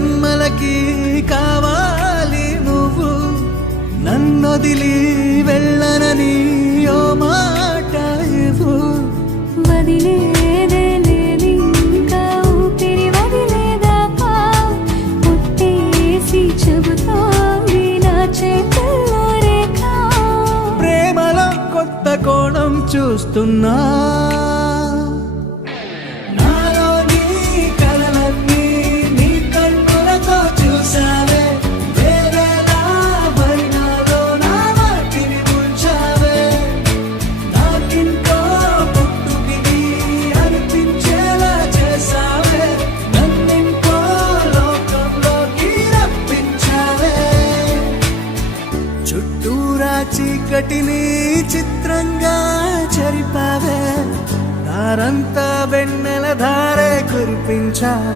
జన్మలకి కావాలి నువ్వు, నన్నొదిలి వెళ్ళనని ఓ మాట ఇవ్వు. వదిలేదే లేదింకా ఊపిరి వదిలేదాకా, పుట్టేసి చెబుతోంది నా చేతుల్లో రేఖ. ప్రేమలో కొత్త కోణం చూస్తున్నా, నాలో నీ కలలన్నీ నీ కన్నులతో చూసావే. వేరేలా వర్ణాలో నా వాటిని ముంచావే. నాకింకో పుట్టుకిది అనిపించేలా చేసావే. నన్నింకో లోకంలోకి రప్పించావే. చుట్టూరా చీకటిని చిత్రంగా చెరిపావే. దారంతా వెన్నెల ధారే కురిపించా.